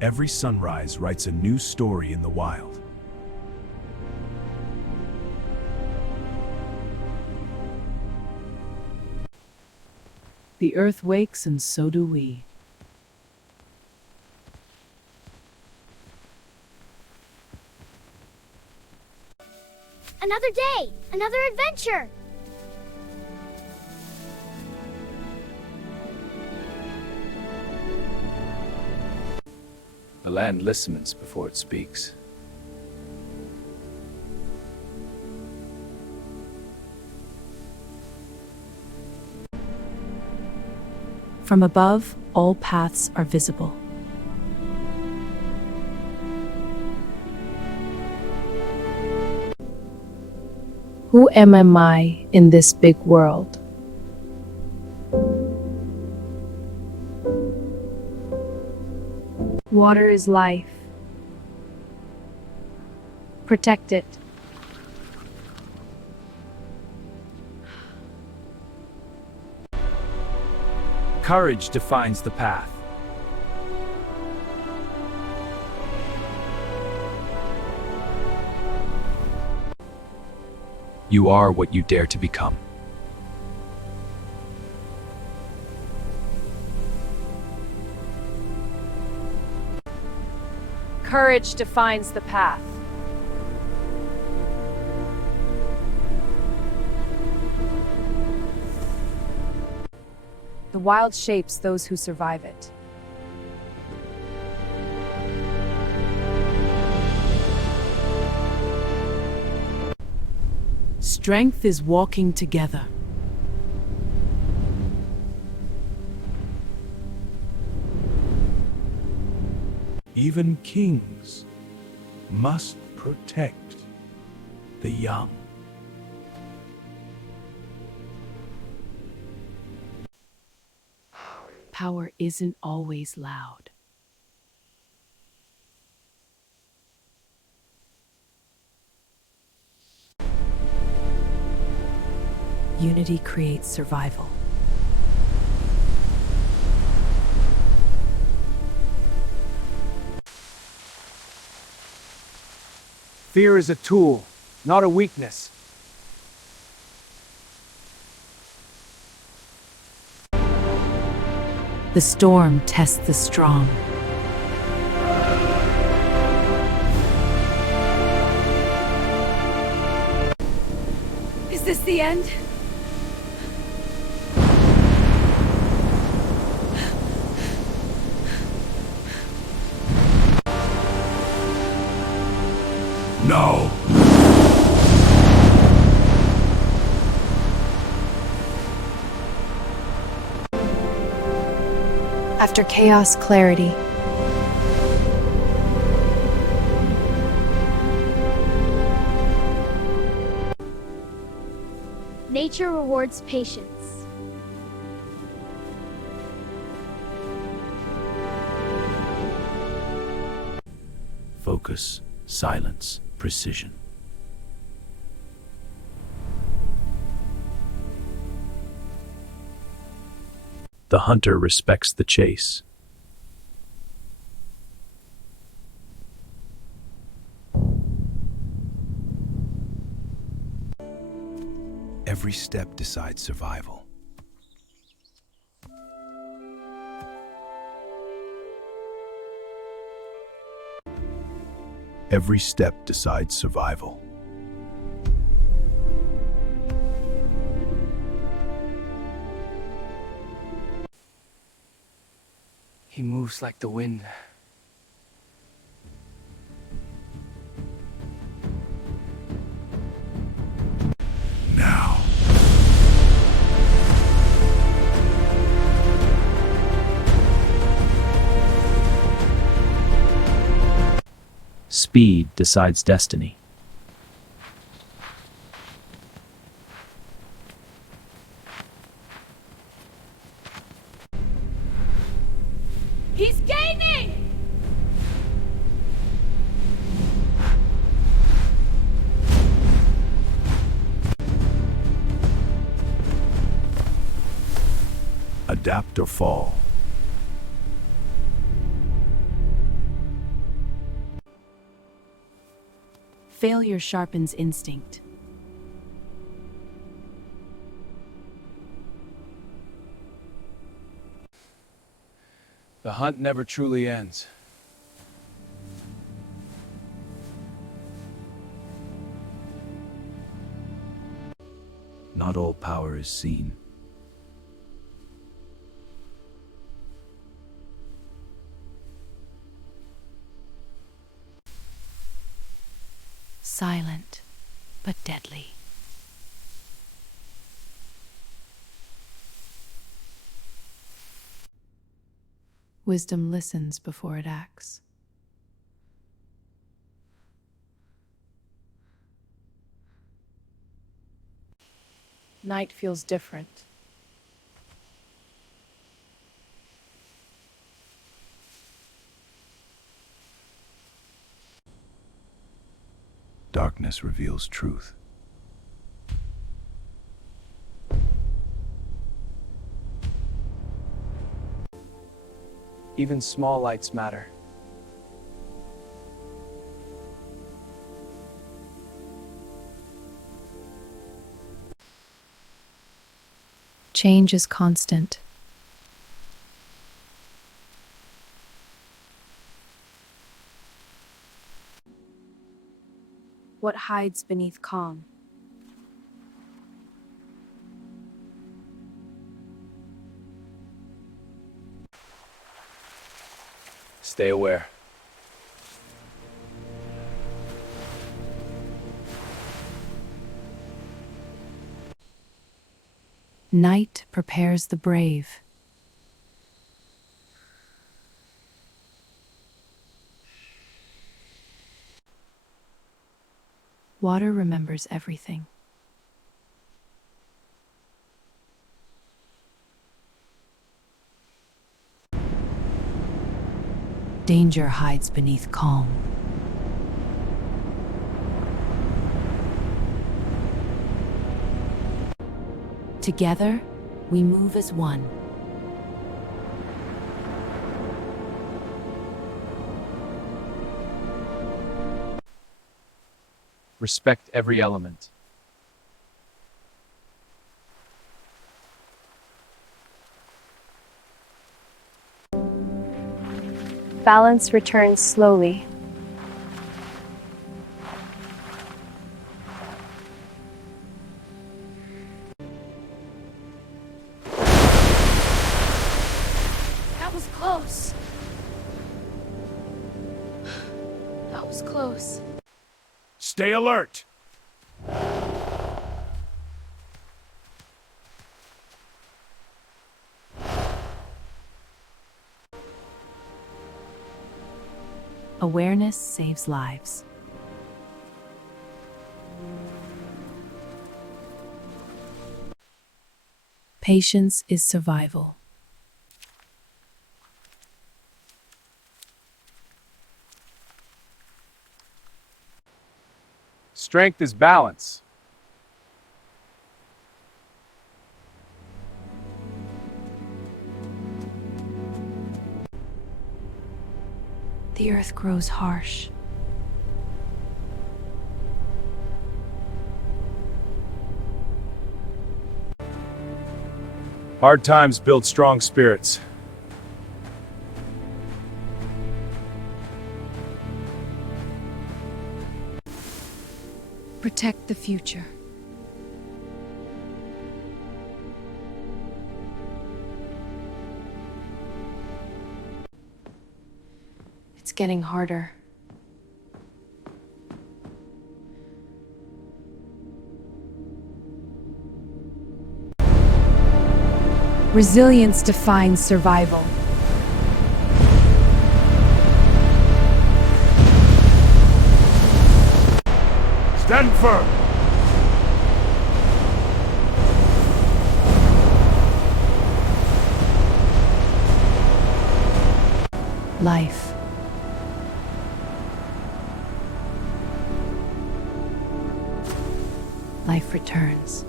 Every sunrise writes a new story in the wild. The earth wakes and so do we. Another day, another adventure. The land listens before it speaks. From above, all paths are visible. Who am I in this big world? Water is life. Protect it. Courage defines the path. You are what you dare to become. Courage defines the path. The wild shapes those who survive it. Strength is walking together. Even kings must protect the young. Power isn't always loud. Unity creates survival. Fear is a tool, not a weakness. The storm tests the strong. Is this the end? No! After chaos, clarity. Nature rewards patience. Focus, silence, precision. The hunter respects the chase. Every step decides survival. Every step decides survival. He moves like the wind. Now. Speed decides destiny. He's gaining! Adapt or fall. Failure sharpens instinct. The hunt never truly ends. Not all power is seen. Silent, but deadly. Wisdom listens before it acts. Night feels different. Darkness reveals truth. Even small lights matter. Change is constant. What hides beneath calm? Stay aware. Night prepares the brave. Water remembers everything. Danger hides beneath calm. Together, we move as one. Respect every element. Balance returns slowly. That was close. That was close. Stay alert! Awareness saves lives. Patience is survival. Strength is balance. The earth grows harsh. Hard times build strong spirits. Protect the future. It's getting harder. Resilience defines survival. Stand firm! Life. Life returns.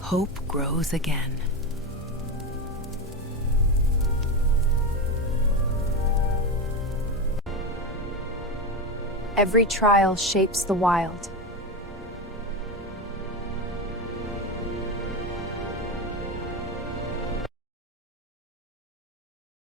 Hope grows again. Every trial shapes the wild.